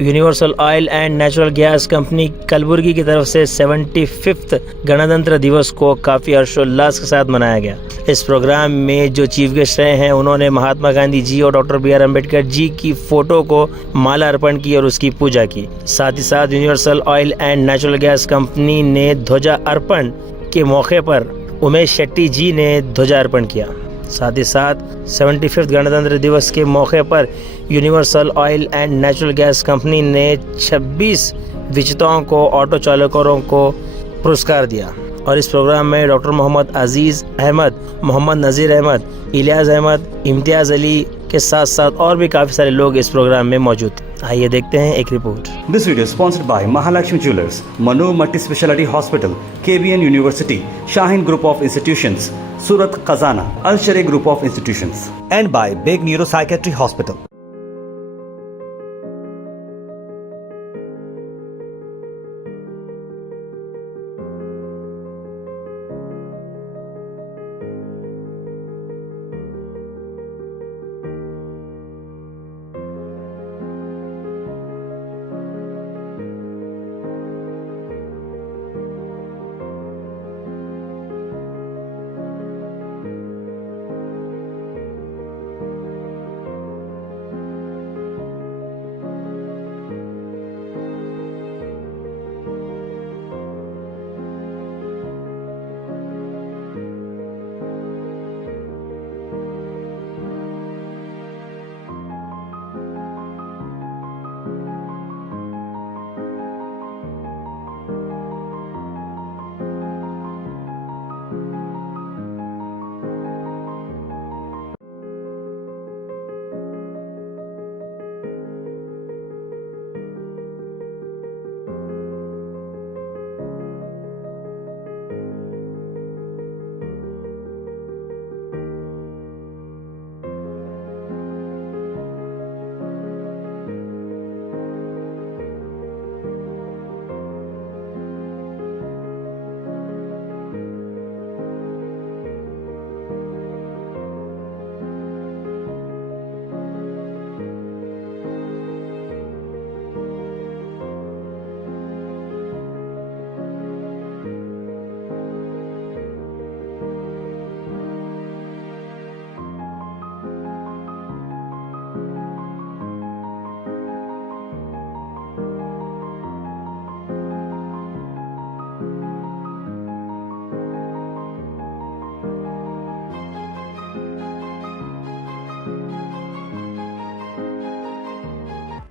Universal oil and natural gas company Kalaburagi की तरफ से 75th गणतंत्र दिवस को काफ़ी हर्षोल्लास के साथ मनाया गया। इस प्रोग्राम में जो चीफ गेस्ट रहे हैं उन्होंने महात्मा गांधी जी और doctor B are Ambedkar ji की फ़ोटो को माला अर्पण की और उसकी पूजा की। साथ ही साथ universal oil and natural gas company ने ध्वजा अर्पण के मौके पर उमेश शेट्टी जी ने ध्वजा अर्पण किया। साथ ही साथ 75th गणतंत्र दिवस के मौके पर universal oil and natural gas company ने 26 विजेताओं को, ऑटो चालकों को पुरस्कार दिया। और इस प्रोग्राम में डॉक्टर मोहम्मद अजीज़ अहमद, मोहम्मद नज़ीर अहमद, इलियास अहमद, इम्तियाज़ अली के साथ साथ और भी काफ़ी सारे लोग इस प्रोग्राम में मौजूद थे। आइए देखते हैं एक report. This video is sponsored by Mahalakshmi Jewelers, Manu Multi Speciality Hospital, KBN University, Shaheen Group of Institutions, Surat Khazana, Al Sharia Group of Institutions, and by Big Neuropsychiatry Hospital.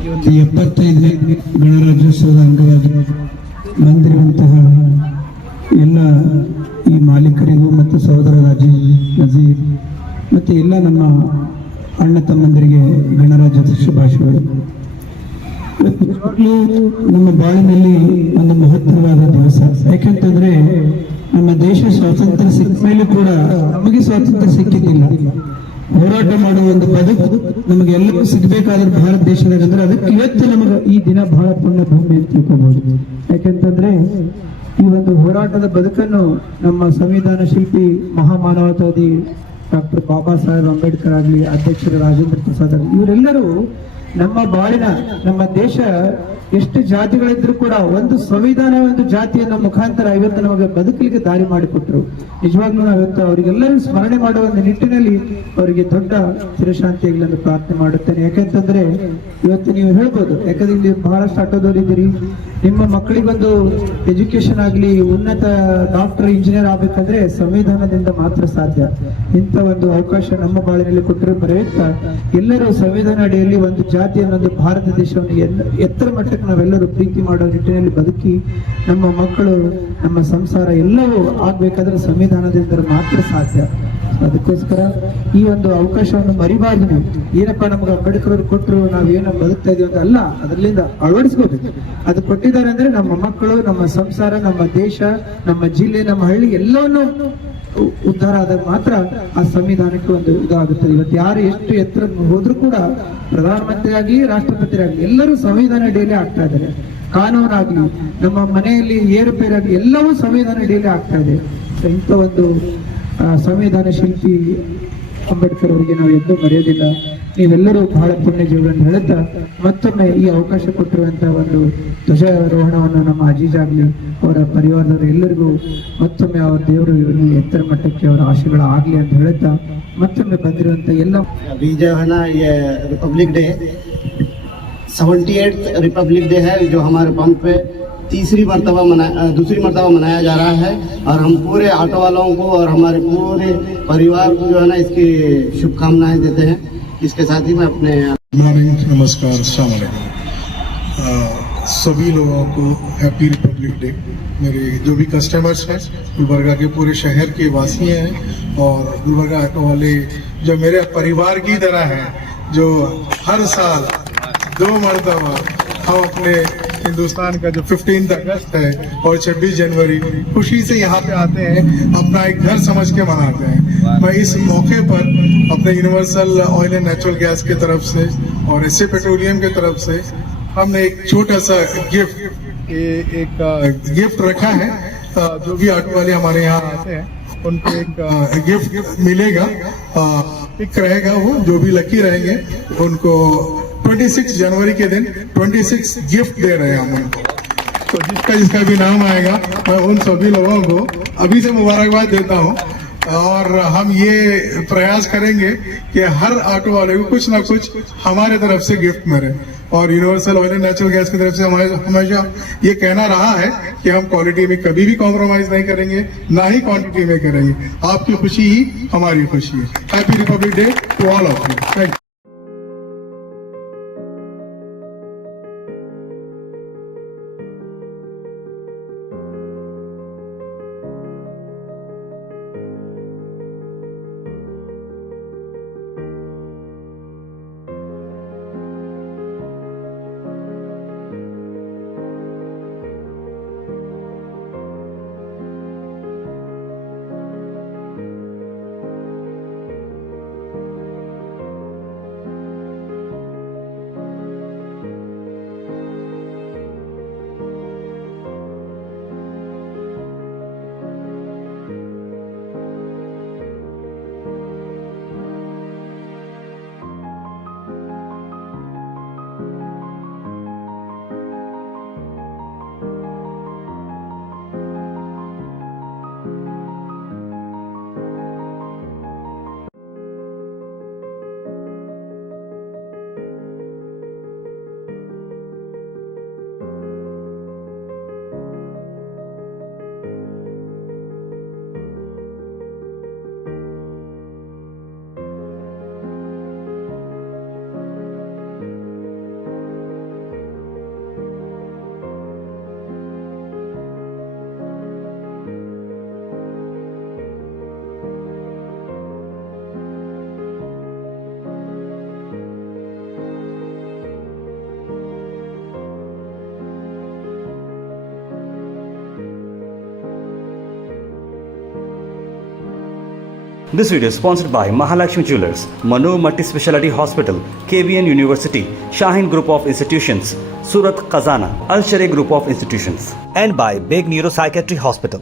ಇವತ್ತು 75ನೇ ಗಣರಾಜ್ಯೋತ್ಸವದ ಅಂಗವಾಗಿ ಬಂದಿರುವಂತಹ ಎಲ್ಲ ಈ ಮಾಲೀಕರಿಗೂ ಮತ್ತು ಸಹೋದರ ನಜೀರ್ ಮತ್ತು ಎಲ್ಲ ನಮ್ಮ ಅಣ್ಣ ತಮ್ಮಂದರಿಗೆ ಗಣರಾಜ್ಯೋತ್ಸವ ಶುಭಾಶಯಗಳು. ನಿಜವಾಗ್ಲೂ ನಮ್ಮ ಬಾಳಿನಲ್ಲಿ ಒಂದು ಮಹತ್ತರವಾದ ದಿವಸ. ಯಾಕೆಂತಂದ್ರೆ ನಮ್ಮ ದೇಶ ಸ್ವಾತಂತ್ರ್ಯ ಸಿಕ್ಕ ಮೇಲೆ ಕೂಡ ನಮಗೆ ಸ್ವಾತಂತ್ರ್ಯ ಸಿಕ್ಕಿದ್ದಿಲ್ಲ. ಹೋರಾಟ ಮಾಡುವ ಒಂದು ಬದುಕು ನಮಗೆ ಎಲ್ಲವೂ ಸಿಗಬೇಕಾದ್ರೆ ಭಾರತ ದೇಶದಾಗ ಅಂದ್ರೆ ಅದಕ್ಕೆ ಇವತ್ತು ನಮಗೆ ಈ ದಿನ ಬಹಳ ಪುಣ್ಯ ಭೂಮಿ ಅಂತ ತಿಳ್ಕೋಬಹುದು. ಯಾಕೆಂತಂದ್ರೆ ಈ ಒಂದು ಹೋರಾಟದ ಬದುಕನ್ನು ನಮ್ಮ ಸಂವಿಧಾನ ಶಿಲ್ಪಿ ಮಹಾಮಾನವತಾವಾದಿ ಡಾಕ್ಟರ್ ಬಾಬಾ ಸಾಹೇಬ್ ಅಂಬೇಡ್ಕರ್ ಆಗಲಿ, ಅಧ್ಯಕ್ಷರು ರಾಜೇಂದ್ರ ಪ್ರಸಾದ್ ಆಗಲಿ, ಇವರೆಲ್ಲರೂ ನಮ್ಮ ಬಾಳಿನ, ನಮ್ಮ ದೇಶ ಎಷ್ಟು ಜಾತಿಗಳಿದ್ರು ಕೂಡ ಒಂದು ಸಂವಿಧಾನ, ಒಂದು ಜಾತಿಯನ್ನು ಮುಖಾಂತರ ಇವತ್ತು ನಮಗೆ ಬದುಕಲಿಕ್ಕೆ ದಾರಿ ಮಾಡಿಕೊಟ್ರು. ನಿಜವಾಗ್ಲೂ ನಾವಿವತ್ತು ಅವರಿಗೆಲ್ಲರೂ ಸ್ಮರಣೆ ಮಾಡುವ ಒಂದು ನಿಟ್ಟಿನಲ್ಲಿ ಅವರಿಗೆ ದೊಡ್ಡ ಚಿರಶಾಂತಿ ಆಗಲಿ ಎಂದು ಪ್ರಾರ್ಥನೆ ಮಾಡುತ್ತೇನೆ. ಯಾಕೆಂತಂದ್ರೆ ಇವತ್ತು ನೀವು ಹೇಳ್ಬೋದು, ಯಾಕಂದ್ರೆ ಇಲ್ಲಿ ಬಹಳಷ್ಟು ಆಟೋದವರಿದ್ದೀರಿ, ನಿಮ್ಮ ಮಕ್ಕಳಿಗೊಂದು ಎಜುಕೇಶನ್ ಆಗಲಿ, ಉನ್ನತ ಡಾಕ್ಟರ್, ಇಂಜಿನಿಯರ್ ಆಗ್ಬೇಕಂದ್ರೆ ಸಂವಿಧಾನದಿಂದ ಮಾತ್ರ ಸಾಧ್ಯ. ಇಂಥ ಒಂದು ಅವಕಾಶ ನಮ್ಮ ಬಾಳಿನಲ್ಲಿ ಕೊಟ್ಟರೆ ಬರೆಯುತ್ತಾ ಎಲ್ಲರೂ ಸಂವಿಧಾನ ಅಡಿಯಲ್ಲಿ ಒಂದು ಜಾತಿಯನ್ನು, ಒಂದು ಭಾರತ ದೇಶವನ್ನು ಎತ್ತರ ಮಟ್ಟಕ್ಕೆ ನಾವೆಲ್ಲರೂ ಪ್ರೀತಿ ಮಾಡೋ ನಿಟ್ಟಿನಲ್ಲಿ ಬದುಕಿ ನಮ್ಮ ಮಕ್ಕಳು, ನಮ್ಮ ಸಂಸಾರ ಎಲ್ಲವೂ ಆಗ್ಬೇಕಾದ್ರೆ ಸಂವಿಧಾನದಿಂದ ಮಾತ್ರ ಸಾಧ್ಯ. ಅದಕ್ಕೋಸ್ಕರ ಈ ಒಂದು ಅವಕಾಶವನ್ನು ಮರಿಬಾರ್ದು. ನೀವು ಏನಪ್ಪಾ ನಮ್ಗೆ ಅಂಬೇಡ್ಕರ್ ಅವರು ಕೊಟ್ಟರು, ನಾವೇನೋ ಬದುಕ್ತಾ ಇದೀವಿ ಅಂತ ಅಲ್ಲ, ಅದರಿಂದ ಅಳವಡಿಸ್ಕೋಬೇಕು. ಅದು ಕೊಟ್ಟಿದ್ದಾರೆ ಅಂದ್ರೆ ನಮ್ಮ ಮಕ್ಕಳು, ನಮ್ಮ ಸಂಸಾರ, ನಮ್ಮ ದೇಶ, ನಮ್ಮ ಜಿಲ್ಲೆ, ನಮ್ಮ ಹಳ್ಳಿ ಎಲ್ಲವನ್ನೂ ಉದ್ಧಾರ ಆದಾಗ ಮಾತ್ರ ಆ ಸಂವಿಧಾನಕ್ಕೆ ಒಂದು ಇದಾಗುತ್ತದೆ. ಇವತ್ತು ಯಾರು ಎಷ್ಟು ಎತ್ತರ ಹೋದ್ರೂ ಕೂಡ ಪ್ರಧಾನಮಂತ್ರಿ ಆಗಿ, ರಾಷ್ಟ್ರಪತಿ ಆಗಲಿ, ಎಲ್ಲರೂ ಸಂವಿಧಾನ ಅಡಿಯಲ್ಲಿ ಆಗ್ತಾ ಇದ್ದಾರೆ. ಕಾನೂನಾಗ್ಲಿ, ನಮ್ಮ ಮನೆಯಲ್ಲಿ ಏರುಪೇರಾಗ್ಲಿ, ಎಲ್ಲವೂ ಸಂವಿಧಾನ ಅಡಿಯಲ್ಲಿ ಆಗ್ತಾ ಇದೆ. ಇಂಥ ಒಂದು ಸಂವಿಧಾನ ಶಿಲ್ಪಿ ಅಂಬೇಡ್ಕರ್ ಅವರಿಗೆ ನಾವು ಎಂದೂ ಮರೆಯೋದಿಲ್ಲ. ನೀವೆಲ್ಲರೂ ಬಹಳ ಪುಣ್ಯ ಜೀವನ ಹೇಳುತ್ತಾ ಮತ್ತೊಮ್ಮೆ ಈ ಅವಕಾಶ ಕೊಟ್ಟಿರುವಂತಹ ಒಂದು ಧ್ವಜಾರೋಹಣವನ್ನು ನಮ್ಮ ಅಜೀಜ್ ಆಗ್ಲಿ ಅವರ ಪರಿವಾರದವರು ಎಲ್ಲರಿಗೂ ಮತ್ತೊಮ್ಮೆ ಅವರ ದೇವರು ಇವರಿಗೆ ಎತ್ತರ ಮಟ್ಟಕ್ಕೆ ಅವರ ಆಶೀರ್ವಾದ ಆಗ್ಲಿ ಅಂತ ಹೇಳುತ್ತಾ ಮತ್ತೊಮ್ಮೆ ಬಂದಿರುವಂತ ಎಲ್ಲ अभी जो है ना ये Republic day 78th Republic day है जो हमारे पंप पे दूसरी मर्तबा मनाया जा रहा है और हम पूरे ऑटो वालों को और हमारे पूरे परिवार को जो है ना इसकी शुभकामनाएं देते हैं। इसके साथ ही मैं अपने नमस्कार, अस्सलाम वालेकुम। सभी लोगों को हैप्पी रिपब्लिक डे। मेरे जो भी कस्टमर्स हैं गुलबर्गा के पूरे शहर के वासी हैं और गुलबर्गा ऑटो वाले जो मेरे परिवार की तरह हैं, जो हर साल 2 मरतबा हम अपने हिंदुस्तान का जो 15 अगस्त है और 26 जनवरी खुशी से यहाँ पे आते हैं, अपना एक घर समझ के मनाते हैं। मैं इस मौके पर अपने universal oil and natural gas की तरफ से और एसए पेट्रोलियम की तरफ से हमने एक छोटा सा गिफ्ट रखा है। जो भी ऑटो वाले हमारे यहाँ आते हैं उनको एक गिफ्ट मिलेगा, एक रहेगा, वो जो भी लकी रहेंगे उनको 26 जनवरी के दिन 26 गिफ्ट दे रहे हैं हम उनको। तो जिसका भी नाम आएगा मैं उन सभी लोगों को अभी से मुबारकबाद देता हूँ और हम ये प्रयास करेंगे कि हर ऑटो वाले को कुछ ना कुछ हमारे तरफ से गिफ्ट मिले। और universal oil and natural gas की तरफ से हमेशा ये कहना रहा है कि हम क्वालिटी में कभी भी कॉम्प्रोमाइज नहीं करेंगे, ना ही क्वांटिटी में करेंगे। आपकी खुशी ही हमारी खुशी है। Happy republic day to all of you. Thank you. This video is sponsored by Mahalakshmi Jewelers, Manu Multi Speciality Hospital, KBN University, Shaheen Group of Institutions, Surat Khazana, Al Sharia Group of Institutions, and by Beg Neuropsychiatry Hospital.